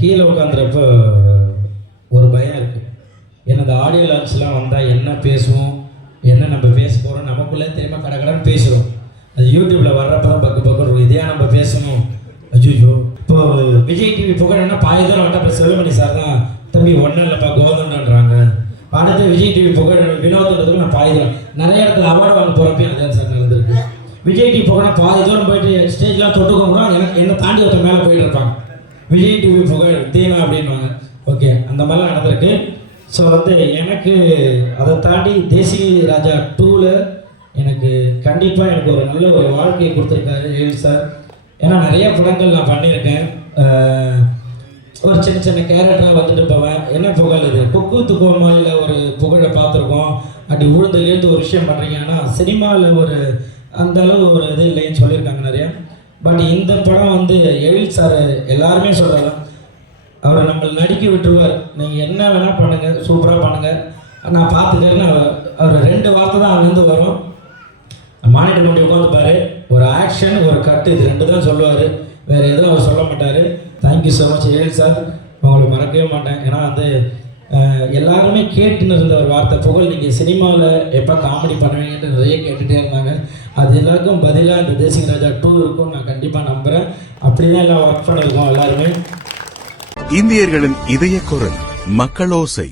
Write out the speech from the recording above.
கீழே உட்காந்துறப்ப ஒரு பயம் இருக்குது. ஏன்னா இந்த ஆடியோ லான்ச்லாம் வந்தால் என்ன பேசுவோம், என்ன நம்ம பேச போகிறோம் நமக்குள்ளே தெரியுமா கடகடன்னு பேசுகிறோம். அது யூடியூப்பில் வர்றப்ப தான் பக்கம் இதையா நம்ம பேசணும். அஜிஜோ இப்போ விஜய் டிவி புகழன்னா பாதி தூரம் வந்துட்டு அப்புறம் செல்வமணி சார் தான் தம்பி ஒன்றும் இல்லைப்பா கோதண்டன்றாங்க. அடுத்து விஜய் டிவி புகழ் வினோதன்றதுக்கு நான் பாதி தூரம் நிறைய இடத்துல அவார்டு வாங்க போகிறப்பையும் அதான் சார் நடந்திருக்கு. விஜய் டிவி புகழ் பாதி தூரம் போயிட்டு ஸ்டேஜ்லாம் தொட்டுக்கோங்க என்னை தாண்டி ஒருத்தர் மேலே போயிட்டு இருப்பாங்க. விஜய் டிவி புகழ் தீனா அப்படின்வாங்க. ஓகே, அந்த மாதிரிலாம் நடந்திருக்கு. ஸோ எனக்கு அதை தாண்டி தேசிய ராஜா 2ல் எனக்கு கண்டிப்பாக எனக்கு ஒரு நல்ல ஒரு வாழ்க்கையை கொடுத்துருக்காரு ஏல் சார். ஏன்னா நிறைய படங்கள் நான் பண்ணியிருக்கேன். ஒரு சின்ன சின்ன கேரக்டராக வந்துட்டு போவேன். என்ன புகழ் இது குக்கு துக்கோமாலில் ஒரு புகழை பார்த்துருக்கோம். அப்படி உழுந்துலேருந்து ஒரு விஷயம் பண்ணுறீங்க. ஆனால் சினிமாவில் ஒரு அந்த அளவு ஒரு இது இல்லைன்னு சொல்லியிருக்காங்க நிறையா. பட் இந்த படம் எழில் சார் எல்லாருமே சொல்கிறாங்க, அவரை நம்ம நடிக்க விட்டுருவார். நீங்கள் என்ன வேணால் பண்ணுங்கள், சூப்பராக பண்ணுங்கள், நான் பார்த்துக்கிறேன்னு அவர் 2 வார்த்தை தான் அங்கேருந்து வரும். மானிட்டர் பண்ணி உட்காந்துப்பார். ஒரு ஆக்ஷன் ஒரு கட்டு இது 2 தான் சொல்லுவார். வேறு எதுவும் அவர் சொல்ல மாட்டார். தேங்க்யூ ஸோ மச் ஏழு சார், உங்களுக்கு மறக்கவே மாட்டேன். ஏன்னா எல்லாருமே கேட்டுன்னு இருந்த ஒரு வார்த்தை புகழ், நீங்கள் சினிமாவில் எப்போ காமெடி பண்ணுவீங்கன்னு நிறைய கேட்டுகிட்டே இருந்தாங்க. அது எல்லாருக்கும் பதிலாக இந்த தேசிய ராஜா 2 இருக்கும் நான் கண்டிப்பாக நம்புகிறேன். அப்படி தான் எல்லாம் ஒர்க் பண்ணியிருக்கோம் எல்லாருமே. இந்தியர்களின் இதய குரல் மக்களோசை.